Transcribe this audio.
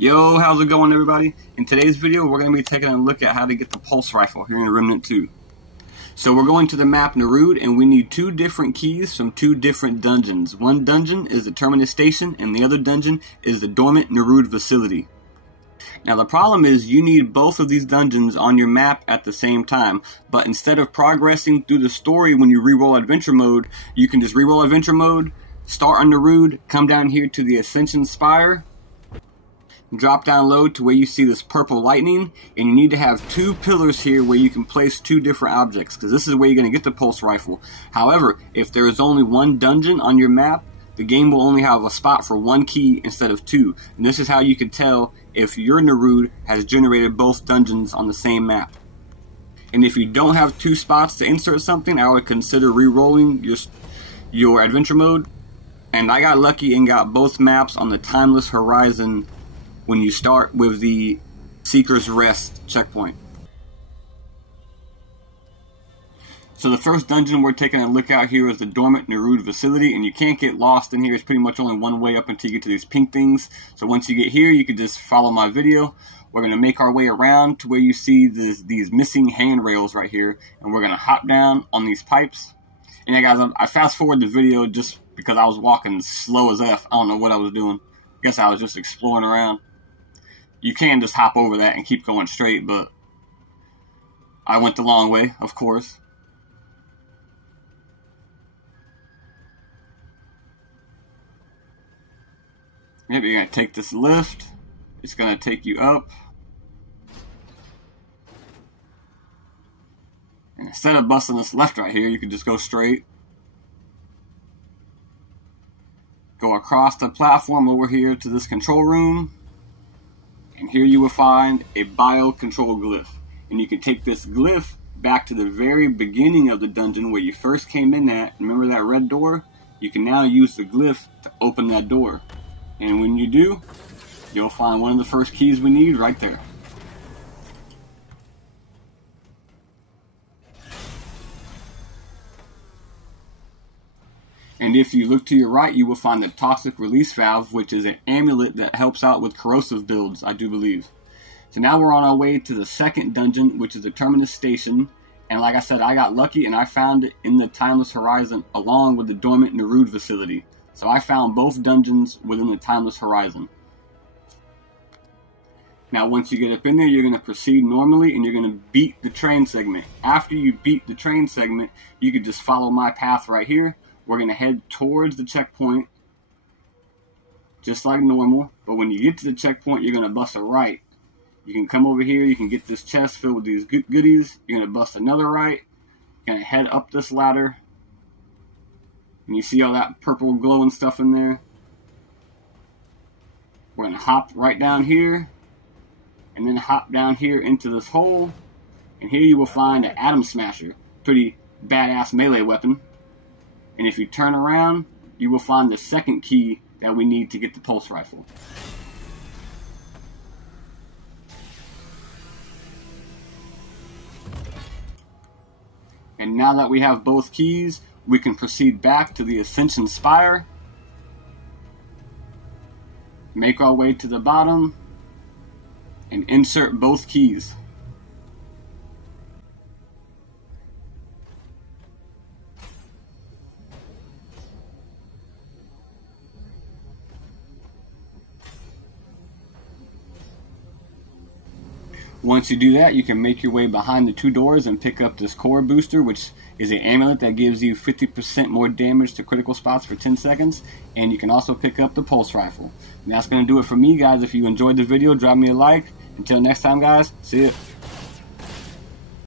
Yo, how's it going, everybody? In today's video, we're going to be taking a look at how to get the pulse rifle here in Remnant 2. So we're going to the map Nerud, and we need two different keys from two different dungeons. One dungeon is the Terminus Station, and the other dungeon is the dormant Nerud facility. Now the problem is you need both of these dungeons on your map at the same time, but instead of progressing through the story when you reroll adventure mode, you can just reroll adventure mode, start on Nerud, come down here to the Ascension Spire, drop down low to where you see this purple lightning, and you need to have two pillars here where you can place two different objects, because this is where you're going to get the pulse rifle. However, if there is only one dungeon on your map, the game will only have a spot for one key instead of two, and this is how you can tell if your Nerud has generated both dungeons on the same map. And if you don't have two spots to insert something, I would consider re-rolling your adventure mode. And I got lucky and got both maps on the Timeless Horizon when you start with the Seeker's Rest checkpoint. So the first dungeon we're taking a look at here is the dormant Nerud facility, and you can't get lost in here. It's pretty much only one way up until you get to these pink things. So once you get here, you can just follow my video. We're going to make our way around to where you see these missing handrails right here, and we're going to hop down on these pipes. And yeah, guys, I fast forward the video just because I was walking slow as F. I don't know what I was doing. I guess I was just exploring around. You can just hop over that and keep going straight, but I went the long way, of course. Maybe you're going to take this lift. It's going to take you up. And instead of busting this left right here, you can just go straight. Go across the platform over here to this control room. And here you will find a bio-control glyph. And you can take this glyph back to the very beginning of the dungeon where you first came in at. Remember that red door? You can now use the glyph to open that door. And when you do, you'll find one of the first keys we need right there. And if you look to your right, you will find the Toxic Release Valve, which is an amulet that helps out with corrosive builds, I do believe. So now we're on our way to the second dungeon, which is the Terminus Station. And like I said, I got lucky and I found it in the Timeless Horizon along with the dormant Nerud facility. So I found both dungeons within the Timeless Horizon. Now once you get up in there, you're going to proceed normally and you're going to beat the train segment. After you beat the train segment, you can just follow my path right here. We're going to head towards the checkpoint, just like normal. But when you get to the checkpoint, you're going to bust a right. You can come over here, you can get this chest filled with these goodies. You're going to bust another right. You're going to head up this ladder. And you see all that purple glowing stuff in there. We're going to hop right down here. And then hop down here into this hole. And here you will find an Atom Smasher. Pretty badass melee weapon. And if you turn around, you will find the second key that we need to get the pulse rifle. And now that we have both keys, we can proceed back to the Ascension Spire, make our way to the bottom, and insert both keys. Once you do that, you can make your way behind the two doors and pick up this core booster, which is an amulet that gives you 50% more damage to critical spots for 10 seconds. And you can also pick up the pulse rifle. And that's going to do it for me, guys. If you enjoyed the video, drop me a like. Until next time, guys, see ya.